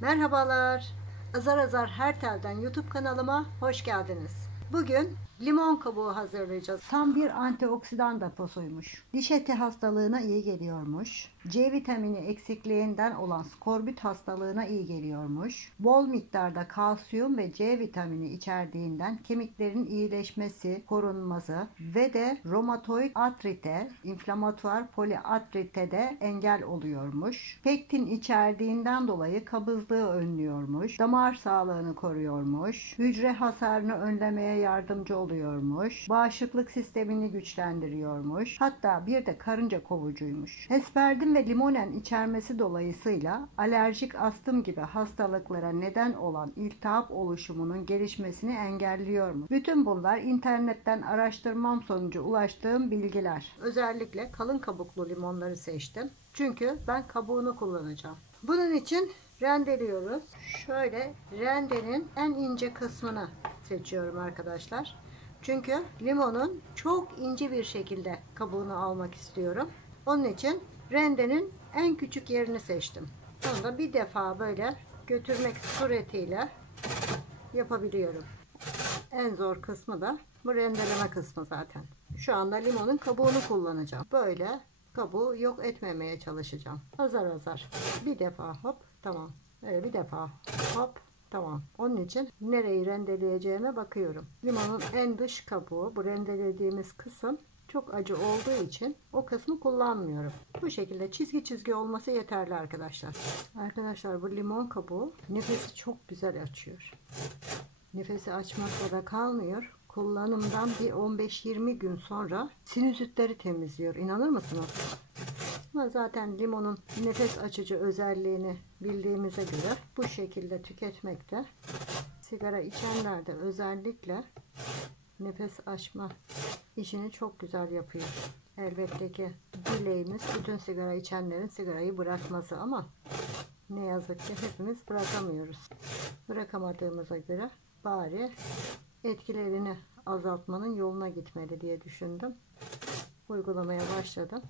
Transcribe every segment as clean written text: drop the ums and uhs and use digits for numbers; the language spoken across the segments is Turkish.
Merhabalar. Azar Azar Her Tel'den YouTube kanalıma hoş geldiniz. Bugün limon kabuğu hazırlayacağız. Tam bir antioksidan deposuymuş. Diş eti hastalığına iyi geliyormuş. C vitamini eksikliğinden olan skorbut hastalığına iyi geliyormuş. Bol miktarda kalsiyum ve C vitamini içerdiğinden kemiklerin iyileşmesi, korunması ve de romatoid artrite, inflamatuar poliartrite de engel oluyormuş. Pektin içerdiğinden dolayı kabızlığı önlüyormuş. Damar sağlığını koruyormuş. Hücre hasarını önlemeye yardımcı oluyormuş. Bağışıklık sistemini güçlendiriyormuş. Hatta bir de karınca kovucuymuş. Hesperdin ve limonen içermesi dolayısıyla alerjik astım gibi hastalıklara neden olan iltihap oluşumunun gelişmesini engelliyormuş. Bütün bunlar internetten araştırmam sonucu ulaştığım bilgiler. Özellikle kalın kabuklu limonları seçtim. Çünkü ben kabuğunu kullanacağım. Bunun için rendeliyoruz. Şöyle rendenin en ince kısmını seçiyorum arkadaşlar. Çünkü limonun çok ince bir şekilde kabuğunu almak istiyorum. Onun için rendenin en küçük yerini seçtim. Onu da bir defa böyle götürmek suretiyle yapabiliyorum. En zor kısmı da bu rendeleme kısmı zaten. Şu anda limonun kabuğunu kullanacağım. Böyle kabuğu yok etmemeye çalışacağım. Azar azar. Bir defa hop tamam. Öyle bir defa hop tamam. Onun için nereyi rendeleyeceğime bakıyorum. Limonun en dış kabuğu, bu rendelediğimiz kısım çok acı olduğu için o kısmı kullanmıyorum. Bu şekilde çizgi çizgi olması yeterli arkadaşlar. Arkadaşlar bu limon kabuğu nefesi çok güzel açıyor. Nefesi açmakla da kalmıyor. Kullanımdan bir 15-20 gün sonra sinüzitleri temizliyor. İnanır mısınız? Ama zaten limonun nefes açıcı özelliğini bildiğimize göre bu şekilde tüketmekte sigara içenlerde özellikle nefes açma işini çok güzel yapıyor. Elbette ki dileğimiz bütün sigara içenlerin sigarayı bırakması ama ne yazık ki hepimiz bırakamıyoruz. Bırakamadığımıza göre bari etkilerini azaltmanın yoluna gitmeli diye düşündüm. Uygulamaya başladım.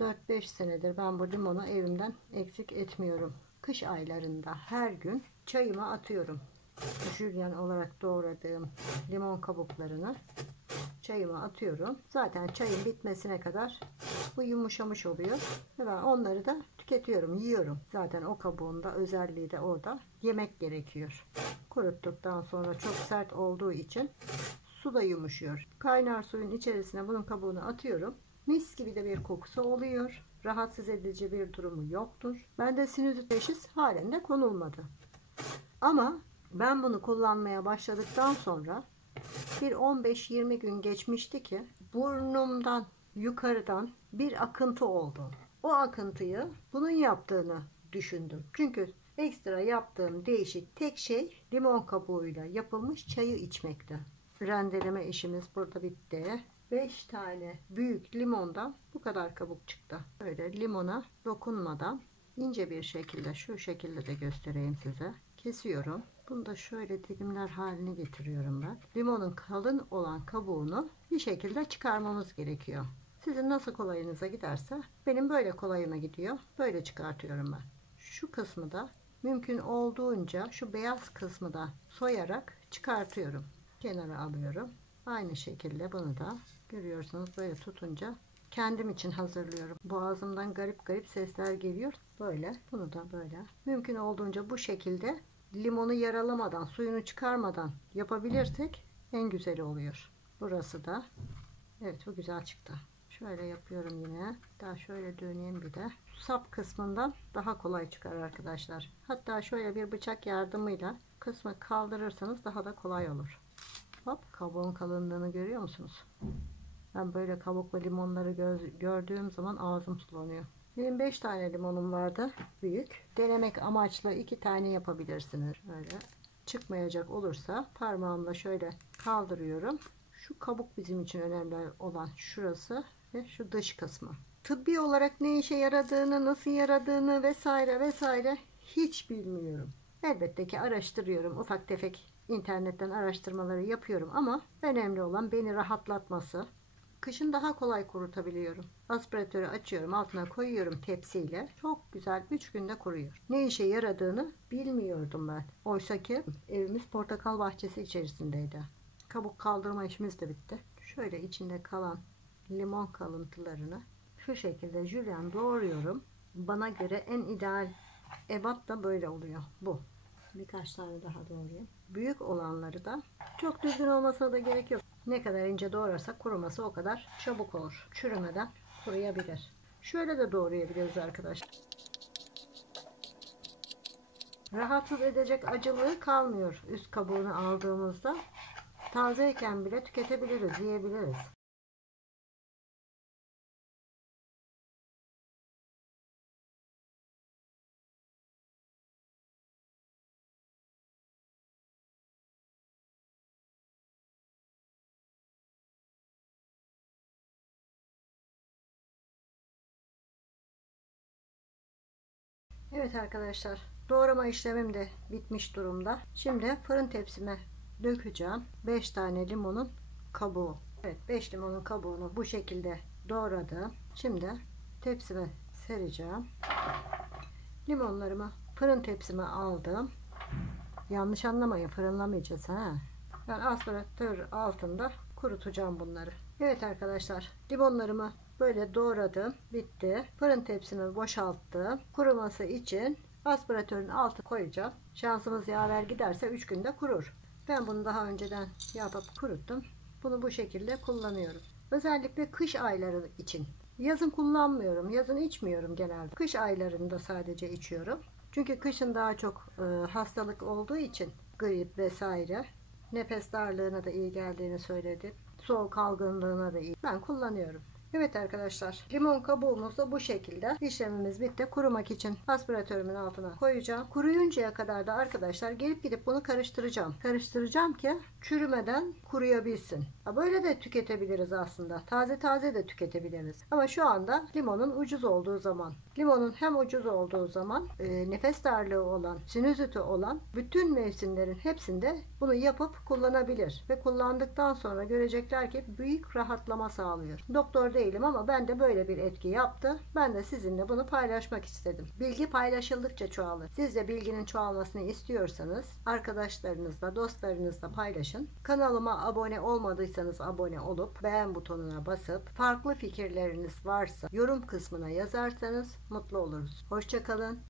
4-5 senedir ben bu limonu evimden eksik etmiyorum. Kış aylarında her gün çayıma atıyorum. Jülyen olarak doğradığım limon kabuklarını çayıma atıyorum. Zaten çayın bitmesine kadar bu yumuşamış oluyor. Ve ben onları da tüketiyorum, yiyorum. Zaten o kabuğun da özelliği de orada. Yemek gerekiyor. Kuruttuktan sonra çok sert olduğu için su da yumuşuyor. Kaynar suyun içerisine bunun kabuğunu atıyorum. Mis gibi de bir kokusu oluyor. Rahatsız edici bir durumu yoktur. Bende sinüzit teşhis halen de konulmadı. Ama ben bunu kullanmaya başladıktan sonra bir 15-20 gün geçmişti ki burnumdan yukarıdan bir akıntı oldu. O akıntıyı bunun yaptığını düşündüm. Çünkü ekstra yaptığım değişik tek şey limon kabuğuyla yapılmış çayı içmekti. Rendeleme işimiz burada bitti. 5 tane büyük limondan bu kadar kabuk çıktı. Böyle limona dokunmadan ince bir şekilde, şu şekilde de göstereyim size. Kesiyorum. Bunu da şöyle dilimler haline getiriyorum ben. Limonun kalın olan kabuğunu bir şekilde çıkarmamız gerekiyor. Sizin nasıl kolayınıza giderse benim böyle kolayıma gidiyor. Böyle çıkartıyorum ben. Şu kısmı da mümkün olduğunca şu beyaz kısmı da soyarak çıkartıyorum. Kenara alıyorum. Aynı şekilde bunu da görüyorsunuz böyle tutunca kendim için hazırlıyorum. Boğazımdan garip garip sesler geliyor. Böyle bunu da böyle. Mümkün olduğunca bu şekilde limonu yaralamadan, suyunu çıkarmadan yapabilirsek en güzeli oluyor. Burası da evet bu güzel çıktı. Şöyle yapıyorum yine. Daha şöyle döneyim bir de. Sap kısmından daha kolay çıkar arkadaşlar. Hatta şöyle bir bıçak yardımıyla kısmı kaldırırsanız daha da kolay olur. Hop, kabuğun kalınlığını görüyor musunuz? Ben böyle kabuklu limonları gördüğüm zaman ağzım sulanıyor. Benim 5 tane limonum vardı. Büyük. Denemek amaçlı 2 tane yapabilirsiniz. Böyle çıkmayacak olursa parmağımla şöyle kaldırıyorum. Şu kabuk bizim için önemli olan şurası ve şu dış kısmı. Tıbbi olarak ne işe yaradığını, nasıl yaradığını vesaire vesaire hiç bilmiyorum. Elbette ki araştırıyorum. Ufak tefek internetten araştırmaları yapıyorum ama önemli olan beni rahatlatması, Kışın daha kolay kurutabiliyorum. Aspiratörü açıyorum, altına koyuyorum tepsiyle. Çok güzel 3 günde kuruyor. Ne işe yaradığını bilmiyordum ben. Oysa ki evimiz portakal bahçesi içerisindeydi. Kabuk kaldırma işimiz de bitti. Şöyle içinde kalan limon kalıntılarını şu şekilde jülyen doğruyorum. Bana göre en ideal ebat da böyle oluyor. Bu. Birkaç tane daha doğrayayım. Büyük olanları da çok düzgün olmasına da gerek yok. Ne kadar ince doğrarsak kuruması o kadar çabuk olur. Çürümeden kuruyabilir. Şöyle de doğrayabiliriz arkadaşlar. Rahatsız edecek acılığı kalmıyor üst kabuğunu aldığımızda. Tazeyken bile tüketebiliriz, yiyebiliriz. Evet arkadaşlar, doğrama işlemim de bitmiş durumda. Şimdi fırın tepsime dökeceğim 5 tane limonun kabuğu. Evet, 5 limonun kabuğunu bu şekilde doğradım. Şimdi tepsime sereceğim. Limonlarımı fırın tepsime aldım. Yanlış anlamayın, fırınlamayacağız ha. Ben aspiratör altında kurutacağım bunları. Evet arkadaşlar, limonlarımı böyle doğradım. Bitti. Fırın tepsimi boşalttım. Kuruması için aspiratörün altına koyacağım. Şansımız yaver giderse 3 günde kurur. Ben bunu daha önceden yapıp kuruttum. Bunu bu şekilde kullanıyorum. Özellikle kış ayları için. Yazın kullanmıyorum. Yazın içmiyorum genelde. Kış aylarında sadece içiyorum. Çünkü kışın daha çok hastalık olduğu için grip vesaire, nefes darlığına da iyi geldiğini söyledi. Soğuk algınlığına da iyi. Ben kullanıyorum. Evet arkadaşlar, limon kabuğumuz da bu şekilde. İşlemimiz bitti. Kurumak için aspiratörümün altına koyacağım. Kuruyuncaya kadar da arkadaşlar gelip gidip bunu karıştıracağım. Karıştıracağım ki çürümeden kuruyabilsin. Böyle de tüketebiliriz aslında. Taze taze de tüketebiliriz. Ama şu anda limonun ucuz olduğu zaman, limonun hem ucuz olduğu zaman nefes darlığı olan, sinüziti olan bütün mevsimlerin hepsinde bunu yapıp kullanabilir. Ve kullandıktan sonra görecekler ki büyük rahatlama sağlıyor. Doktor değilim ama ben de böyle bir etki yaptı. Ben de sizinle bunu paylaşmak istedim. Bilgi paylaşıldıkça çoğalır. Siz de bilginin çoğalmasını istiyorsanız arkadaşlarınızla, dostlarınızla paylaşın. Kanalıma abone olmadıysanız abone olup beğen butonuna basıp farklı fikirleriniz varsa yorum kısmına yazarsanız mutlu oluruz. Hoşça kalın.